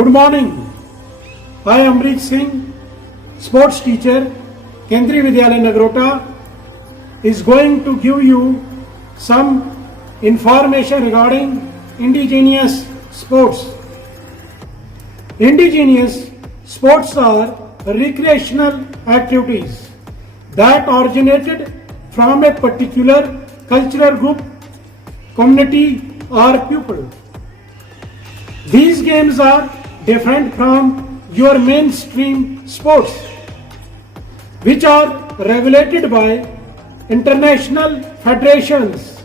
Good morning. I am Amrit Singh, sports teacher, Kendriya Vidyalaya Nagrota, is going to give you some information regarding indigenous sports. Indigenous sports are recreational activities that originated from a particular cultural group, community or people. These games are different from your mainstream sports, which are regulated by international federations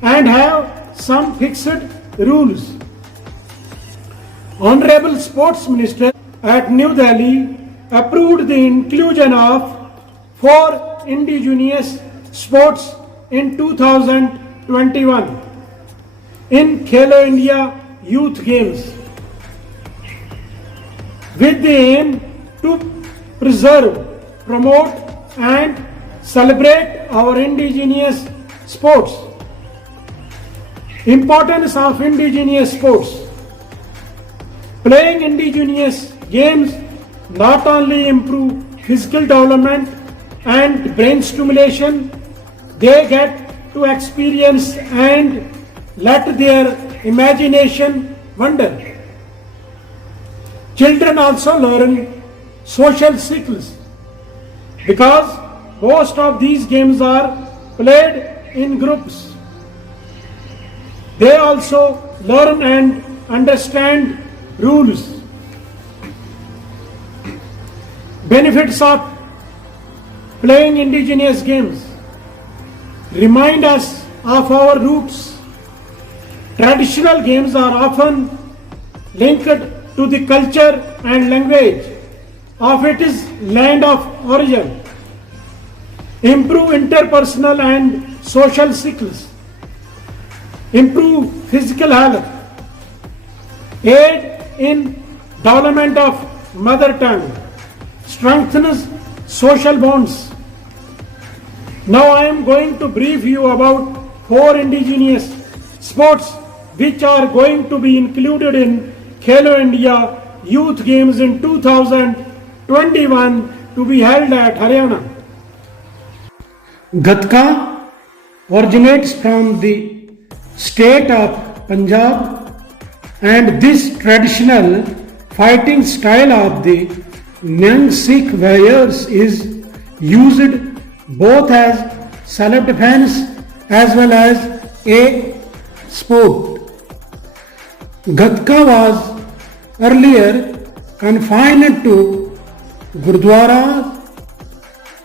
and have some fixed rules. Honorable Sports Minister at New Delhi approved the inclusion of 4 indigenous sports in 2021 in Khelo India Youth Games, with the aim to preserve, promote and celebrate our indigenous sports. Importance of indigenous sports. Playing indigenous games not only improve physical development and brain stimulation, they get to experience and let their imagination wander. Children also learn social skills because most of these games are played in groups. They also learn and understand rules. Benefits of playing indigenous games. Remind us of our roots. Traditional games are often linked to the culture and language of its land of origin. Improve interpersonal and social skills. Improve physical health. Aid in development of mother tongue. Strengthens social bonds. Now I am going to brief you about 4 indigenous sports which are going to be included in Khelo India Youth Games in 2021 to be held at Haryana. Gatka originates from the state of Punjab, and this traditional fighting style of the Nyang Sikh warriors is used both as self-defense as well as a sport. Gatka was earlier confined to Gurdwaras,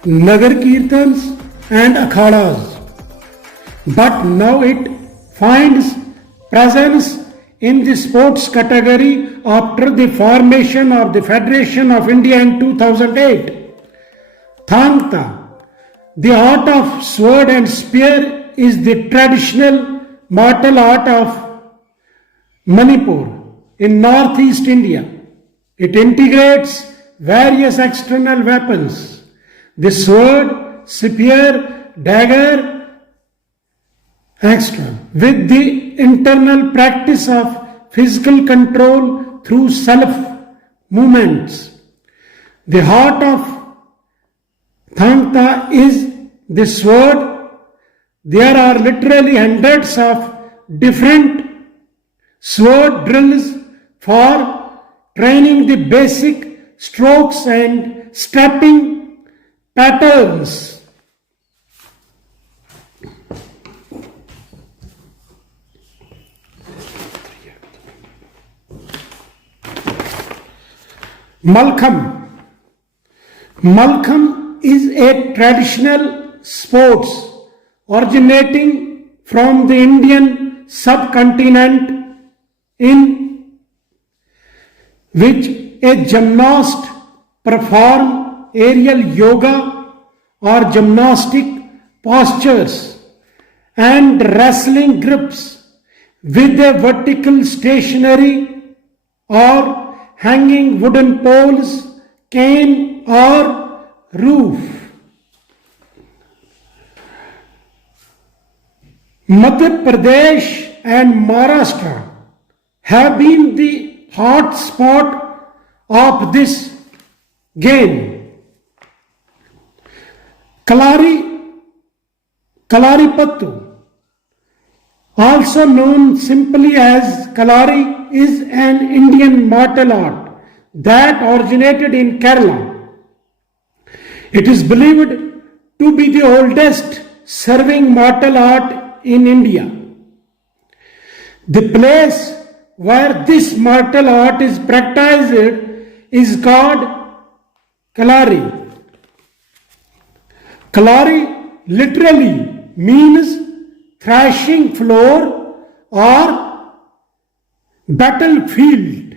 Nagar Kirtans and Akhadas, but now it finds presence in the sports category after the formation of the Federation of India in 2008. Thangta, the art of sword and spear, is the traditional martial art of Manipur in northeast India. It integrates various external weapons, the sword, spear, dagger, etc., with the internal practice of physical control through self movements. The heart of Thangta is the sword. There are literally hundreds of different sword drills for training the basic strokes and stepping patterns. Malkham. Malkham is a traditional sports originating from the Indian subcontinent, in which a gymnast perform aerial yoga or gymnastic postures and wrestling grips with a vertical stationary or hanging wooden poles, cane or roof. Madhya Pradesh and Maharashtra have been the hot spot of this game. Kalaripattu, also known simply as Kalari, is an Indian martial art that originated in Kerala. It is believed to be the oldest serving martial art in India. The place where this martial art is practiced is called Kalari. Kalari literally means thrashing floor or battlefield.